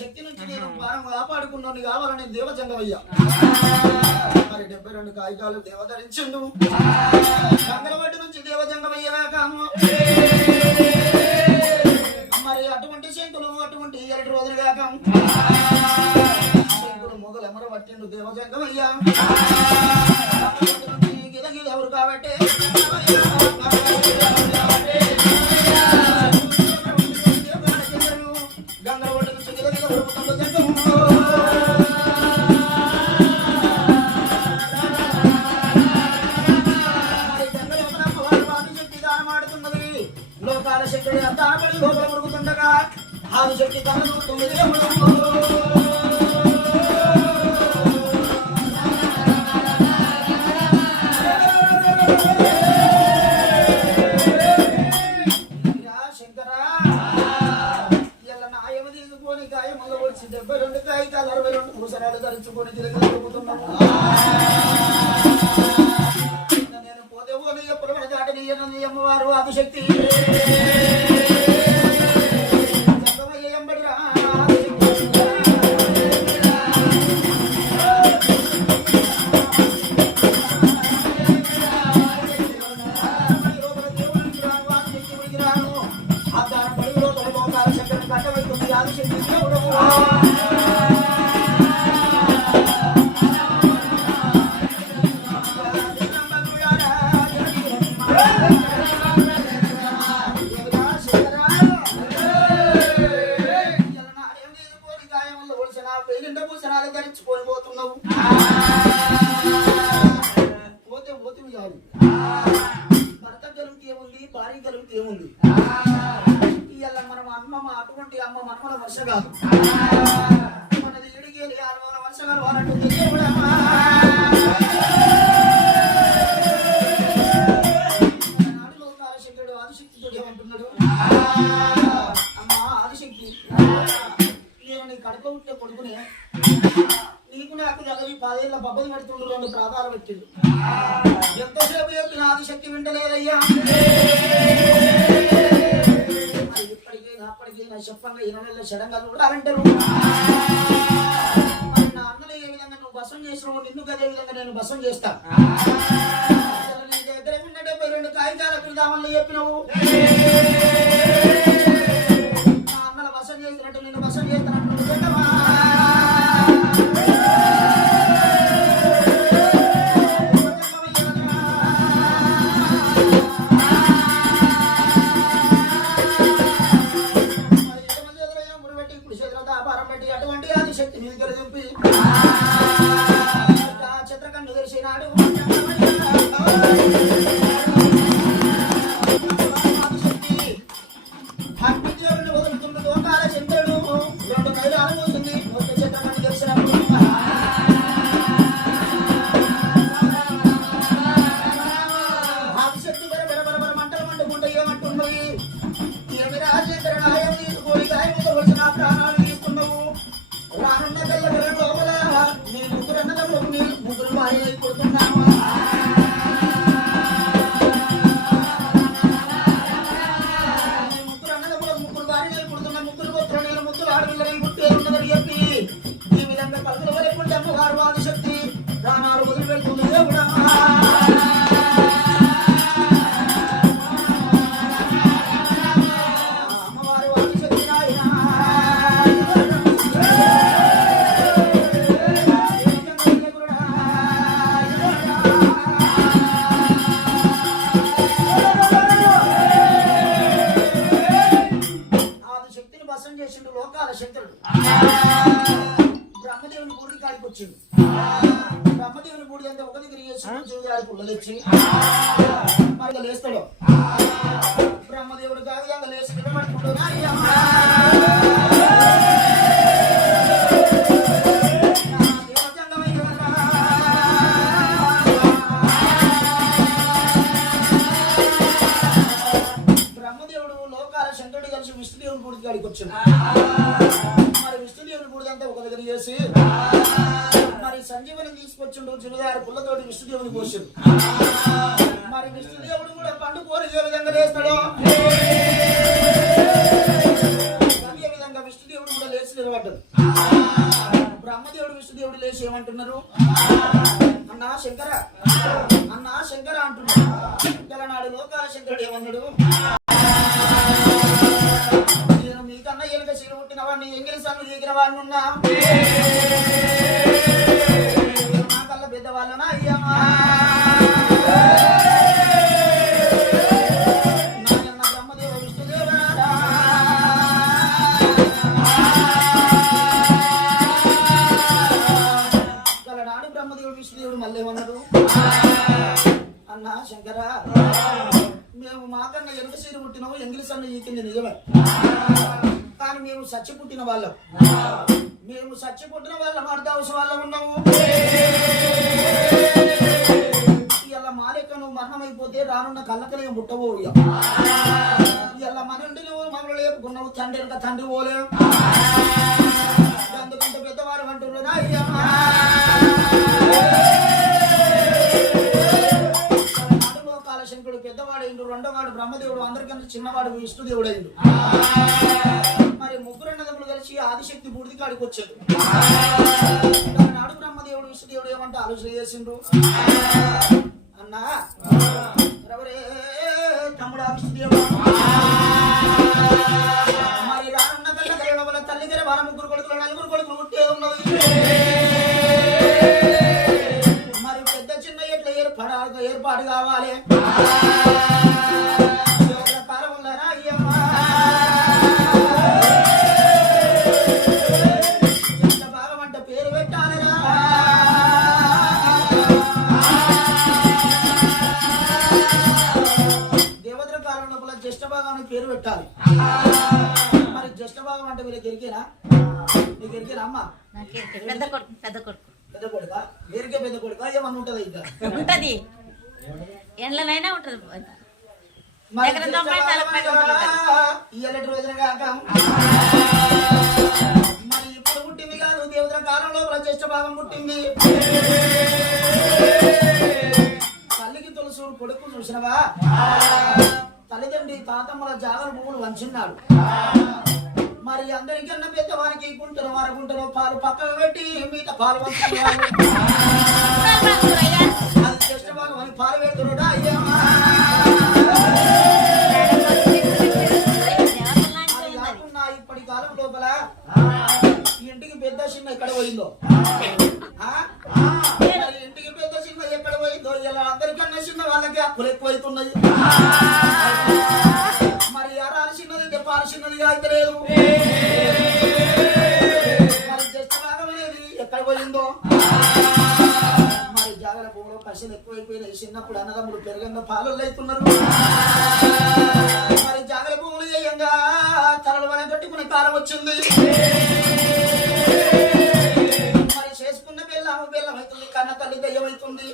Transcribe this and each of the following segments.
శక్తి నుంచి నేను భారం కాపాడుకున్నాను కావాలని దేవజంగమయ్యా మరి 72 కాయికాలు దేవధరించిండు గంగలవడ్డి నుంచి దేవజంగమయ్యా మరి అటువంటి శంకులు అటువంటి 2 రోజులు కాక శంకులు మొదలు ఎమర పట్టిండు దేవజంగమయ్యా గిలగిల ఎవరు కాబట్టి గంగలవడ్డి నుంచి గిలగిల లోకాల శక్తి అంతాపడి లోపల మురుగుతుండగా ఆదిశక్తి కనుకుంటుంది శంకరా ఇలా నాయము తీసుకొని గాయములో వచ్చి 72 కాయికాలు 62 పూసరాలు ధరించుకొని తిరుగుతున్నాము నేను పోతే పోనీ ఎప్పుడు మన దాటనీయని అమ్మవారు ఆదిశక్తి ధరించుకొని పోతున్నావు పోతే పోతుంది కాదు భర్త కలిగితే ఏముంది భార్య కలిగితే ఏముంది ఇవాళ మనం అమ్మ అటువంటి అమ్మ మనమల వర్ష కాదు మనది ఇడిగేది 6 వర్షాలు వారంటుంది శంకరుడు ఆదిశక్తితో ఏమంటున్నాడు అమ్మ ఆదిశక్తి నేను నీ కడుపు ఉంటే కొడుకునే నీకు నాకు చదివి 10 ఏళ్ళ బబ్బలు పెడుతుండు 2 ప్రాధాలు పెట్టిండు ఎంతసేపు చెప్పిన ఆదిశక్తి వింటలేదయ్యా అప్పటికైనా చెప్పంగా 20 ఏళ్ళ షడంగా చూడాలంటారు మరి నా అన్నలు ఏ విధంగా నువ్వు బసం చేసినావు నిన్ను అదే విధంగా నేను బసం చేస్తా నీ దగ్గర ఉన్న 72 కాయికాల పిల్దామని చెప్పినావు నా అన్నల బసం చేసినట్టు నిన్ను బసం చేస్తున్నట్టు అటువంటి ఆదిశక్తి నీకు దింపి చిత్రకన్ను తెరిచినాడు అగ్నిదేవుని వదులుతున్న లోకాల చంద్రుడు 2 నెలలు అనుమవుతుంది చిత్రకన్ను తెరిచినప్పుడు ఆదిశక్తి బరబర మంటలు మండుకుంటే ఏమంటున్నది ఏమి రాజేంద్ర నాయం తీసుకొని గాయముతో వచ్చిన ప్రాణాలు రానున్న పిల్లల లోపల నీ ముగ్గురు అన్నదమ్ములకు నీ ముగ్గురు భార్య అయిపోతున్నావా నీ ముగ్గురు అన్నదమ్ములకు ముగ్గురు భార్య అయిపోతున్నా ముగ్గురు పుత్రులు నేను ముగ్గురు ఆడపిల్లలు పుట్టే ఉన్నదని చెప్పి ఈ విధంగా పలుకుల వరకు అమ్మవారు ఆదిశక్తి ప్రాణాలు వదిలిపెడుతుంది దేవుడా లోకాల శంకరుడు బ్రహ్మదేవుని గుడి కాడికి వచ్చిండు బ్రహ్మదేవుని గుడి అంతా ఒక దగ్గర చేసి పుల్లలు ఇచ్చి మరి లేస్తాడు బ్రహ్మదేవుడు కాదు లేచి నిలబడుకుంటాడు బ్రహ్మదేవుడు లోకాల శంకరుడు కలిసి విష్ణుదేవుని గుడి కాడికి వచ్చాడు మరి విష్ణుదేవుని గుడి అంతా ఒక దగ్గర చేసి మరి సంజీవని తీసుకొచ్చిండు జిలుగారు పుల్లతోటి విష్ణుదేవుని పోసిండు మరి విష్ణుదేవుడు కూడా పండు కూర ఏ విధంగా లేస్తాడో అదే విధంగా విష్ణుదేవుడు కూడా లేచి నిలబడ్డాడు బ్రహ్మదేవుడు విష్ణుదేవుడు లేచి ఏమంటున్నారు అన్నా శంకర అంటున్నాడు తెలనాడు లోకాల శంకరుడు ఏమన్నాడు నేను మీకన్నా ఎలుక చీర పుట్టిన వాడిని ఎంగిలి సన్ను ఎగిన వాడిని ఉన్నా నా కళ్ళ పెద్దవాళ్ళనా అయ్యమ్మా నాయన్న బ్రహ్మదేవ విష్ణుదేవనాడా తెలనాడు బ్రహ్మదేవుడు విష్ణుదేవుడు మళ్ళీ ఏమన్నాడు అన్నా శంకర మేము మాకన్నా ఎలుక చీర పుట్టినాము ఎంగిలి సన్ను ఈకింది నిజమే కానీ మేము సచ్చి పుట్టిన వాళ్ళం అర్ధవస వాళ్ళం ఉన్నాము ఇలా మాలెక్క నువ్వు మరణమైపోతే రానున్న కళ్ళకలే ముట్టవో ఇలా మన నుండి నువ్వు మమ్మల్ని లేపుకున్నావు తండ్రి ఇంకా తండ్రి పోలేవు అందుకంటే పెద్దవారు అంటున్నారు అయ్యమ్మా శంకరుడు పెద్దవాడైండు రెండోవాడు బ్రహ్మదేవుడు అందరికన్నా చిన్నవాడు విష్ణుదేవుడు అయిండు మరి ముగ్గురు అన్నదమ్ములు కలిసి ఆదిశక్తి బూడిది కాడికి వచ్చాడు నాడు బ్రహ్మదేవుడు విష్ణుదేవుడు ఏమంటే ఆలోచన చేసిండ్రు అన్నా ఎవరే తమ్ముడా విష్ణుదేవుడు మరి రానున్న కళ్ళ వల్ల తల్లి దగ్గర మన ముగ్గురు కొడుకులు నలుగురు కొడుకులు పుట్టే ఉన్నది మరి పెద్ద చిన్న ఎట్లా ఏర్పాటు కావాలి పేరు పెట్టాలి మరి జ్యేష్ఠ భాగం అంటే వీళ్ళకి ఎరికేనా నీకు ఎరికేనా అమ్మ పెద్ద కొడుక వేరికే పెద్ద కొడుక ఏమన్నా ఉంటది ఇంకా ఉంటది ఎండ్లనైనా ఉంటది ఇయ్యలటి రోజున కాక మరి ఇప్పుడు పుట్టింది కాదు దేవతల కాలంలో జ్యేష్ఠ భాగం పుట్టింది తల్లికి తులసూరు కొడుకు చూసినవా తల్లిదండ్రి తాతమ్మల జాగర భూములు వంచున్నాడు మరి అందరికన్నా పెద్దవారికి కుంటలో వరకుంటలో పాలు పక్కన పెట్టి మిగతా పాలు వంచుకున్నాడు అది జ్యేష్ఠ భాగం అని పాలు పెడుతున్నాడా అయ్యమ్మా ఇప్పటి కాలం లోపల ఇంటికి పెద్ద చిన్న ఎక్కడ పోయిందో ఇంటికి పెద్ద చిన్న ఎక్కడ పోయిందో ఇలా అందరికన్నా చిన్న వాళ్ళకి అప్పులు ఎక్కువైతున్నాయి మరి ఎరాలు చిన్నది దెప్పాలు చిన్నది అయితే లేదు మరి జ్యేష్ఠ భాగం అనేది ఎక్కడ పోయిందో మరి జాగ్రత్త భూమిలో పైసలు ఎక్కువైపోయినాయి చిన్నప్పుడు అన్నదమ్ములు పెరగంగా పాలలు అవుతున్నారు మరి జాగ్రత్త భూములు చేయంగా తలలు వన కట్టుకునే కాలం వచ్చింది మరి చేసుకున్న బెల్లం అవుతుంది కన్న తల్లి దయ్యం అవుతుంది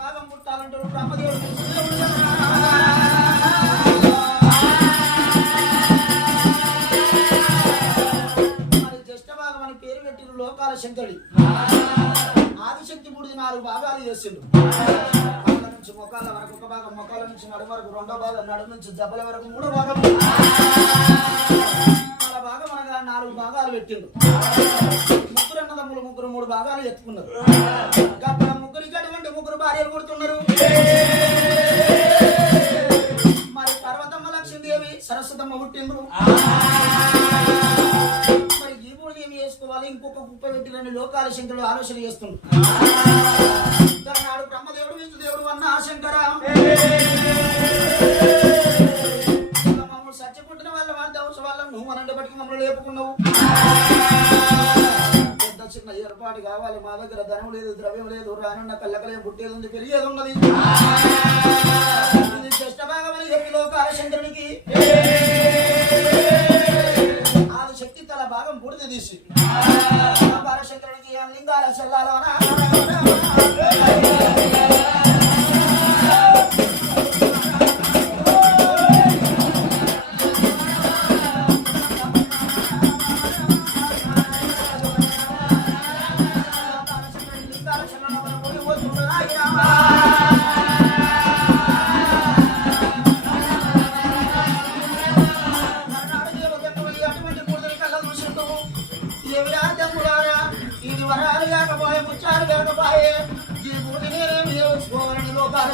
భాగం పుట్టాలంటారు బ్రహ్మదేవుడు మరి జ్యేష్ఠ భాగం అని పేరు పెట్టిన లోకాల శంకరుడి ఆదిశక్తి బుడిది 4 భాగాలు చేసిండు నుంచి మొక్కల వరకు ఒక భాగం మొక్కల నుంచి నడుము వరకు రెండో భాగం నడుము నుంచి దెబ్బల వరకు 3 భాగం చాలా భాగం అనగా 4 భాగాలు పెట్టిండు ముగ్గురు అన్నదమ్ములు ముగ్గురు 3 భాగాలు ఎత్తుకున్నారు అక్కడ ముగ్గురికి అటువంటి 3 భార్యలు పుడుతున్నారు మరి పర్వతమ్మ లక్ష్మీదేవి సరస్వతమ్మ పుట్టిండ్రు మరి ఈ పూజ ఏమి చేసుకోవాలి ఇంకొక కుప్ప పెట్టినని లోకాల శంకరుడు ఆలోచన చేస్తుండ్రు నాడు బ్రహ్మదేవుడు విష్ణుదేవుడు అన్న శంకర మమ్మల్ని సత్య పుట్టిన వాళ్ళ దవస వాళ్ళం నువ్వు అనంటప్పటికీ మమ్మల్ని లేపుకున్నావు పెద్ద చిన్న ఏర్పాటు కావాలి మా దగ్గర ధనం లేదు ద్రవ్యం లేదు రానున్న కళ్ళకలే పుట్టేది ఉంది పెరిగేది ఉన్నది ఇది జ్యేష్ఠ భాగమని చెప్పి లోకాల శంకరుడికి ఆది శక్తి తల భాగం బుడిద తీసి శంకరుడికి లింగాల చల్లాల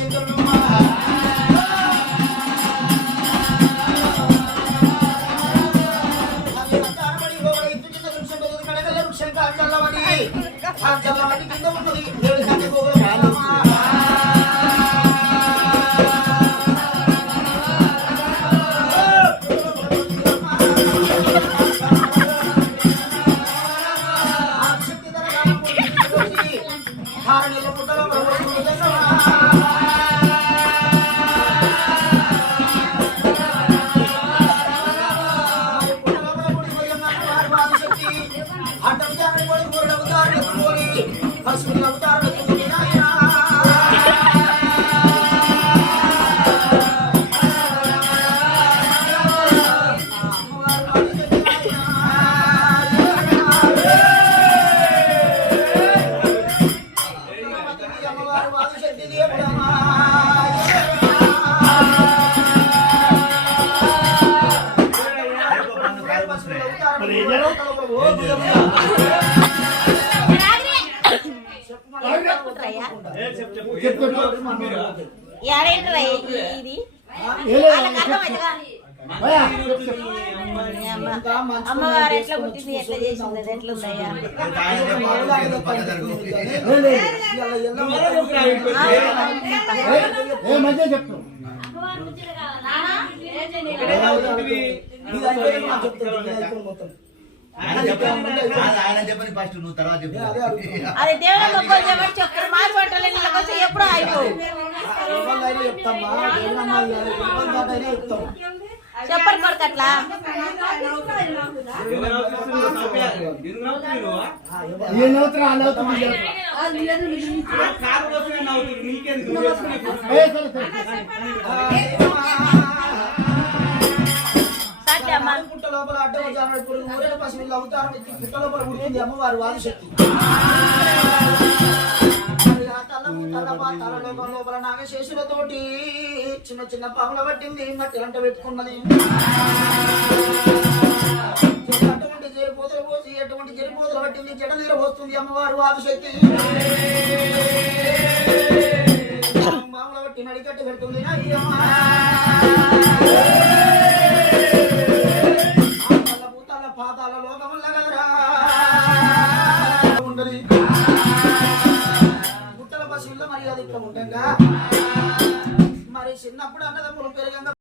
శంకరుడు చల్లబడి కింద ఉన్నది దేవుడి కంటే ఏడేంటరా ఇది అమ్మవారు ఎట్లా పుట్టింది ఎట్లా చేసింది అది ఎట్లుందయ్యా చెప్పని ఫస్ట్ నువ్వు తర్వాత చెప్పు అదే దేవుని మొక్కలు చెప్పని చెప్తారు మారు పట్టలేని కోసం ఎప్పుడూ అయిపోయి చెప్పరు కొడుకు అట్లా పుట్ట లోపల అడ్డవచ్చాడు ఊరేళ్ళ పశువులు అవతారం ఎత్తి పుట్ట లోపల పుట్టింది అమ్మవారు వాదిశక్తి లోపల నాగశేషులతోటి చిన్న చిన్న పాముల పట్టింది మట్టి అంట పెట్టుకున్నది అటువంటి జరిపోతలు పోసి ఎటువంటి జరిపోతలు పట్టింది జడ నీర పోస్తుంది అమ్మవారు వాదిశక్తి పాముల పట్టి నడికట్టు పెడుతుంది పాతాల లోకముల కదరా ఉండదు గుట్టల పశువుల్లో మరి అది ఇక్కడ ఉండగా మరి చిన్నప్పుడు అన్నదమ్ములు పెరగంగా